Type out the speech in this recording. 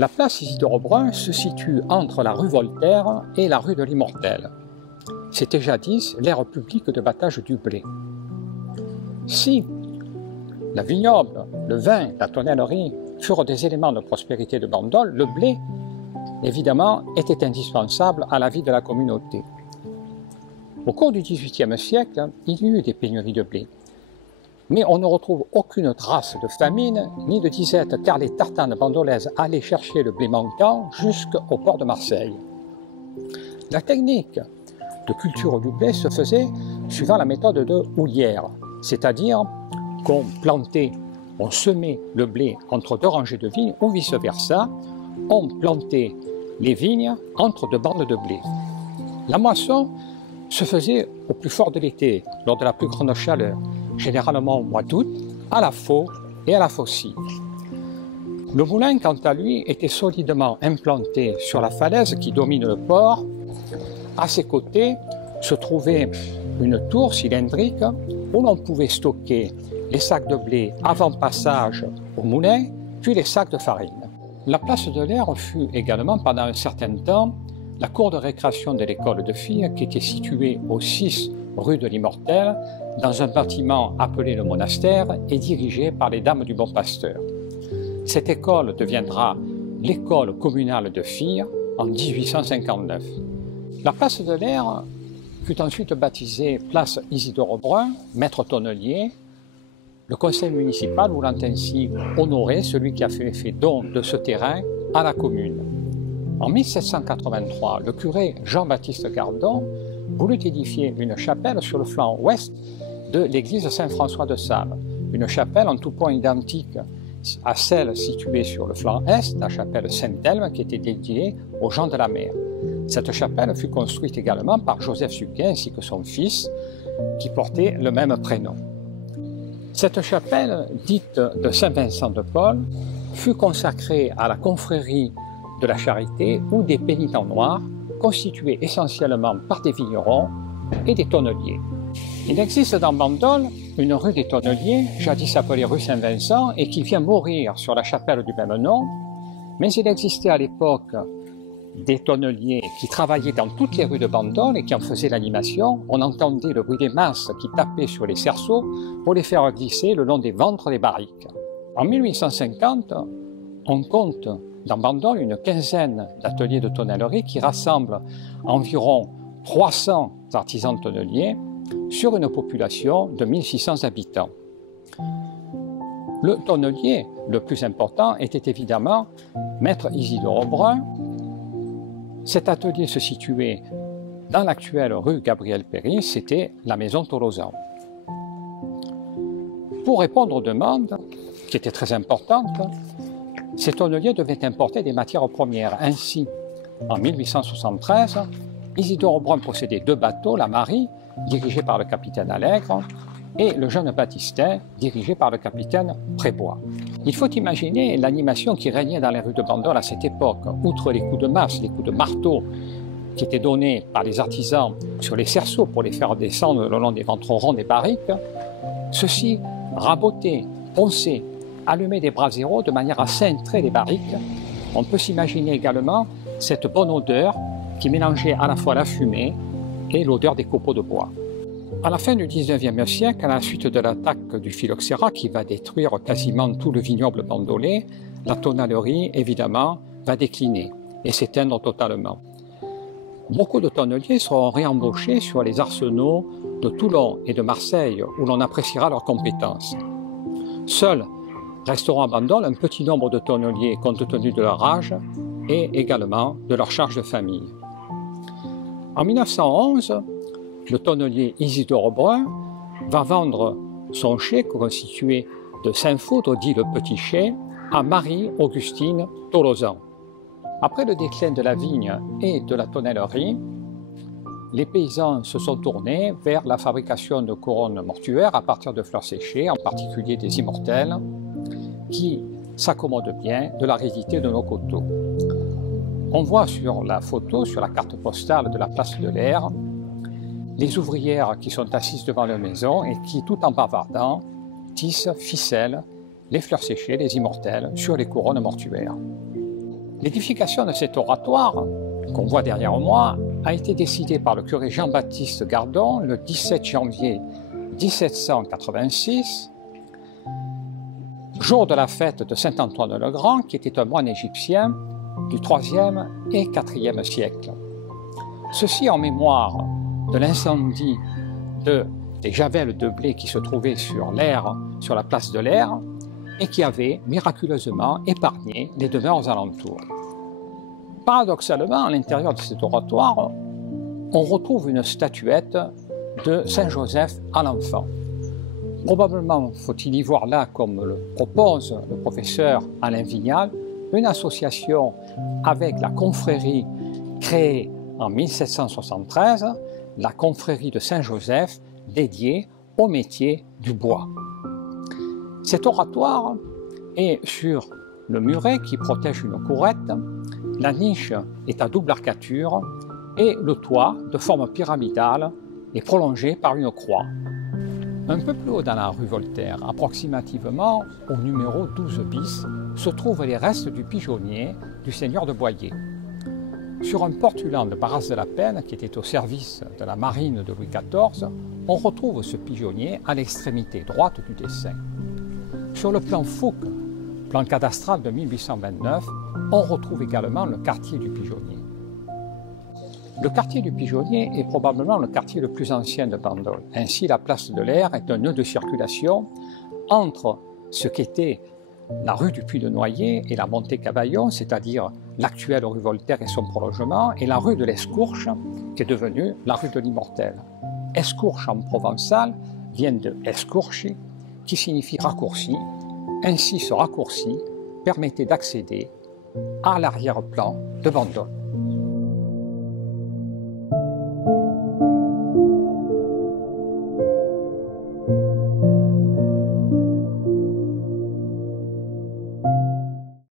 La place Isidore-Brun se situe entre la rue Voltaire et la rue de l'Immortel. C'était jadis l'aire publique de battage du blé. Si la vignoble, le vin, la tonnellerie furent des éléments de prospérité de Bandol, le blé, évidemment, était indispensable à la vie de la communauté. Au cours du XVIIIe siècle, il y eut des pénuries de blé. Mais on ne retrouve aucune trace de famine ni de disette, car les tartanes bandolaises allaient chercher le blé manquant jusqu'au port de Marseille. La technique de culture du blé se faisait suivant la méthode de houlière, c'est-à-dire qu'on plantait, on semait le blé entre deux rangées de vignes ou vice-versa, on plantait les vignes entre deux bandes de blé. La moisson se faisait au plus fort de l'été, lors de la plus grande chaleur, généralement au mois d'août, à la faux et à la faucille. Le moulin, quant à lui, était solidement implanté sur la falaise qui domine le port. À ses côtés se trouvait une tour cylindrique où l'on pouvait stocker les sacs de blé avant passage au moulin, puis les sacs de farine. La place de l'Aire fut également, pendant un certain temps, la cour de récréation de l'école de filles qui était située au 6 rue de l'Immortel, dans un bâtiment appelé le monastère et dirigé par les dames du Bon Pasteur. Cette école deviendra l'école communale de filles en 1859. La place de l'Aire fut ensuite baptisée place Isidore-Brun, maître tonnelier. Le conseil municipal voulant ainsi honorer celui qui a fait don de ce terrain à la commune. En 1783, le curé Jean-Baptiste Gardon voulut édifier une chapelle sur le flanc ouest de l'église Saint-François de Sales, une chapelle en tout point identique à celle située sur le flanc est, la chapelle Saint-Elme, qui était dédiée aux gens de la mer. Cette chapelle fut construite également par Joseph Suquet ainsi que son fils, qui portait le même prénom. Cette chapelle, dite de Saint-Vincent de Paul, fut consacrée à la confrérie de la Charité ou des pénitents noirs, constitués essentiellement par des vignerons et des tonneliers. Il existe dans Bandol une rue des tonneliers, jadis appelée rue Saint-Vincent, et qui vient mourir sur la chapelle du même nom, mais il existait à l'époque des tonneliers qui travaillaient dans toutes les rues de Bandol et qui en faisaient l'animation. On entendait le bruit des masses qui tapaient sur les cerceaux pour les faire glisser le long des ventres des barriques. En 1850, on compte dans Bandol une quinzaine d'ateliers de tonnellerie qui rassemblent environ 300 artisans tonneliers sur une population de 1600 habitants. Le tonnelier le plus important était évidemment maître Isidore-Brun. Cet atelier se situait dans l'actuelle rue Gabriel-Péry, c'était la maison Tolosan. Pour répondre aux demandes, qui étaient très importantes, ces tonneliers devaient importer des matières premières. Ainsi, en 1873, Isidore-Brun possédait 2 bateaux, la Marie, dirigée par le capitaine Allègre, et le jeune Baptistin, dirigé par le capitaine Prébois. Il faut imaginer l'animation qui régnait dans les rues de Bandol à cette époque. Outre les coups de masse, les coups de marteau qui étaient donnés par les artisans sur les cerceaux pour les faire descendre le long des ventres ronds des barriques, ceux-ci rabotaient, ponçaient, allumaient des braseros de manière à cintrer les barriques. On peut s'imaginer également cette bonne odeur qui mélangeait à la fois la fumée et l'odeur des copeaux de bois. À la fin du XIXe siècle, à la suite de l'attaque du phylloxéra qui va détruire quasiment tout le vignoble bandolais, la tonnellerie, évidemment, va décliner et s'éteindre totalement. Beaucoup de tonneliers seront réembauchés sur les arsenaux de Toulon et de Marseille, où l'on appréciera leurs compétences. Seuls resteront à Bandol un petit nombre de tonneliers compte tenu de leur âge et également de leur charge de famille. En 1911, le tonnelier Isidore-Brun va vendre son chai constitué de 5 foudres, dit le Petit Chai, à Marie-Augustine Tolosan. Après le déclin de la vigne et de la tonnellerie, les paysans se sont tournés vers la fabrication de couronnes mortuaires à partir de fleurs séchées, en particulier des immortelles, qui s'accommodent bien de l'aridité de nos coteaux. On voit sur la photo, sur la carte postale de la place de l'Aire, les ouvrières qui sont assises devant leur maison et qui, tout en bavardant, tissent, ficellent les fleurs séchées, les immortelles, sur les couronnes mortuaires. L'édification de cet oratoire, qu'on voit derrière moi, a été décidée par le curé Jean-Baptiste Gardon le 17 janvier 1786, jour de la fête de Saint-Antoine le Grand, qui était un moine égyptien du IIIe et IVe siècle. Ceci en mémoire de l'incendie des javelles de blé qui se trouvaient sur la place de l'Aire, et qui avait miraculeusement épargné les demeures alentours. Paradoxalement, à l'intérieur de cet oratoire, on retrouve une statuette de Saint Joseph à l'enfant. Probablement faut-il y voir là, comme le propose le professeur Alain Vignal, une association avec la confrérie créée en 1773, la confrérie de Saint Joseph, dédiée au métier du bois. Cet oratoire est sur le muret qui protège une courette, la niche est à double arcature et le toit, de forme pyramidale, est prolongé par une croix. Un peu plus haut dans la rue Voltaire, approximativement au numéro 12 bis, se trouvent les restes du pigeonnier du seigneur de Boyer. Sur un portulan de Barras de la Penne, qui était au service de la marine de Louis XIV, on retrouve ce pigeonnier à l'extrémité droite du dessin. Sur le plan Fouque, plan cadastral de 1829, on retrouve également le quartier du Pigeonnier. Le quartier du Pigeonnier est probablement le quartier le plus ancien de Bandol. Ainsi, la place de l'Aire est un nœud de circulation entre ce qu'était la rue du Puy-de-Noyer et la montée Cavaillon, c'est-à-dire l'actuelle rue Voltaire et son prolongement, et la rue de l'Escourche, qui est devenue la rue de l'Immortel. Escourche en provençal vient de escourci, qui signifie raccourci. Ainsi, ce raccourci permettait d'accéder à l'arrière-plan de Bandol.